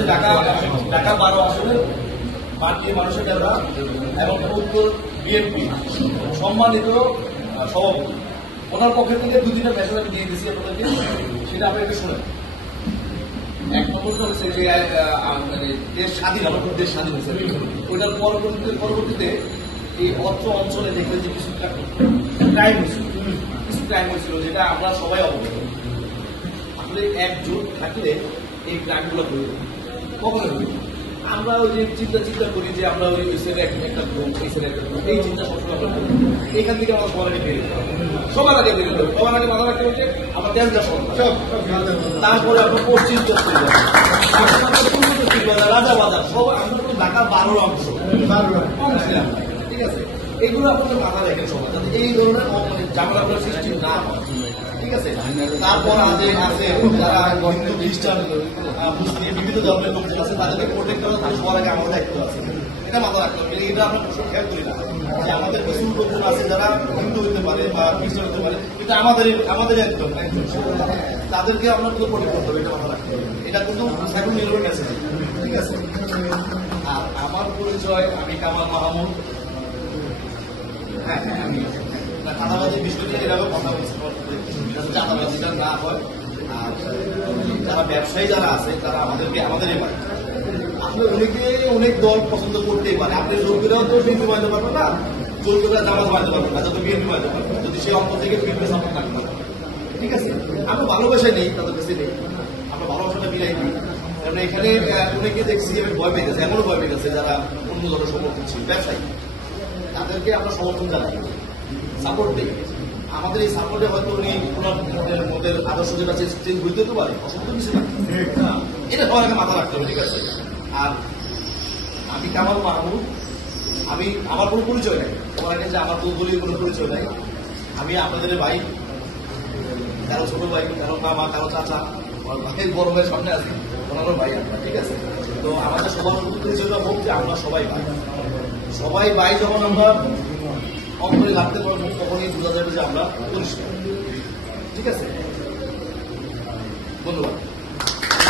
হচ্ছে ঢাকা 12 আসনের মাননীয় মানুষের নেতা এবং উত্তর বিএনপি সম্মানিত সভাপতি, ওনার পক্ষ থেকে 2-3টা মেসেজ আমি দিয়ে দিচ্ছি আপনাদেরকে, সেটা আপনি একটু শুনেন। এক নম্বরটা হচ্ছে যে দেশ স্বাধীন, আমাদের দেশ স্বাধীন হয়েছে, ওইটার পরবর্তীতে এই অত্র অঞ্চলে দেখবেন যে কিছু ক্রাইম হয়েছিল, যেটা আমরা সবাই অবগত। আসলে একজোট থাকলে এই ক্রাইমগুলো করি কখনো করি আমরা ওই যে চিন্তা করি যে আমরা ওই একটা গ্রুপ, এই চিন্তা সবসময় আমরা করি। এইখান থেকে আমরা সবার আগে বেরিয়ে সবার আগে বেরিয়ে যাবো, সবার আগে মাথা রাখতে হচ্ছে আমরা দেশটা সন্তান, তারপরে আমরা পশ্চিম রাজা বাজার সব আমরা তো ঢাকা 12 অংশ, ঠিক আছে। এইগুলো আপনাদের মাথা রাখেন সবাই, যাতে এই ধরনের ঝামেলাগুলো সৃষ্টি না হয়, ঠিক আছে। তারপর আছে যারা হিন্দু খ্রিস্টান মুসলিম বিভিন্ন ধর্মের লোকজন আছে, তাদেরকে প্রোটেক্ট করা সবার আগে আমাদের দায়িত্ব আছে, এটা মাথা রাখতে হবে। এটা আমরা খেয়াল করি না যে আমাদের কিছু লোকজন আছে যারা হিন্দু হতে পারে বা খ্রিস্টান হতে পারে, কিন্তু আমাদের একজন তাদেরকে আমরা কিন্তু প্রোটেক্ট করতে হবে, এটা মাথা রাখতে হবে। এটা কিন্তু এখন নির্ভর আছে, ঠিক আছে। আর আমার পরিচয়, আমি কামাল মাহমুদ। হ্যাঁ, আমি চাঁদাবাজির বিষয় নিয়ে এভাবে কথা বলছি, চাঁদাবাজিটা না হয়। আর যারা ব্যবসায়ী যারা আছে তারা আমাদেরই পারে। আসলে অনেক দল পছন্দ করতেই পারে, আপনি জোর করেও তো বিএনপি বানাতে পারবেন না, জোর করে জামাত বানাতে পারবেন না, যাতে বিএনপি বানাতে পারবেন যদি সেই অন্ত থেকে বিএনপি সাপোর্ট থাকতে পারে, ঠিক আছে। আমরা ভালোবাসা নেই, তাদের কাছে নেই, আমরা ভালোবাসাটা মিলাই দিই। কারণ এখানে অনেকে দেখছি যে ভয় পেয়ে গেছে, এমনও ভয় পেয়ে গেছে যারা অন্য দলের সমর্থন ছিল, ব্যবসায়ী, তাদেরকে আমরা সমর্থন জানাই, সাপোর্ট দিই। আমাদের এই সাপোর্টে হয়তো উনি ওনার আদর্শ যেটা চেঞ্জ হইতে তো পারে, অসুবিধা কিছু না, এটা সবার আগে মাথা রাখতে হবে, ঠিক আছে। আর আমি কামাল মাহমুদ, আমার কোনো পরিচয় নাই, তোমার আগে যে আমার দলীয় কোনো পরিচয় নাই। আমি আপনাদের ভাই, কারো ছোট ভাই, কারো মামা, কারো চাচা, ভাইয়ের বড় ভাইয়ের সামনে আছি, ওনারও ভাই আমরা, ঠিক আছে। তো আমাদের সবার পরিচয়টা হোক যে আমরা সবাই ভাই যখন আমরা অন্তরে লাগতে পারবো তখনই বোঝা যাবে যে আমরা পরিষ্কার, ঠিক আছে। ধন্যবাদ।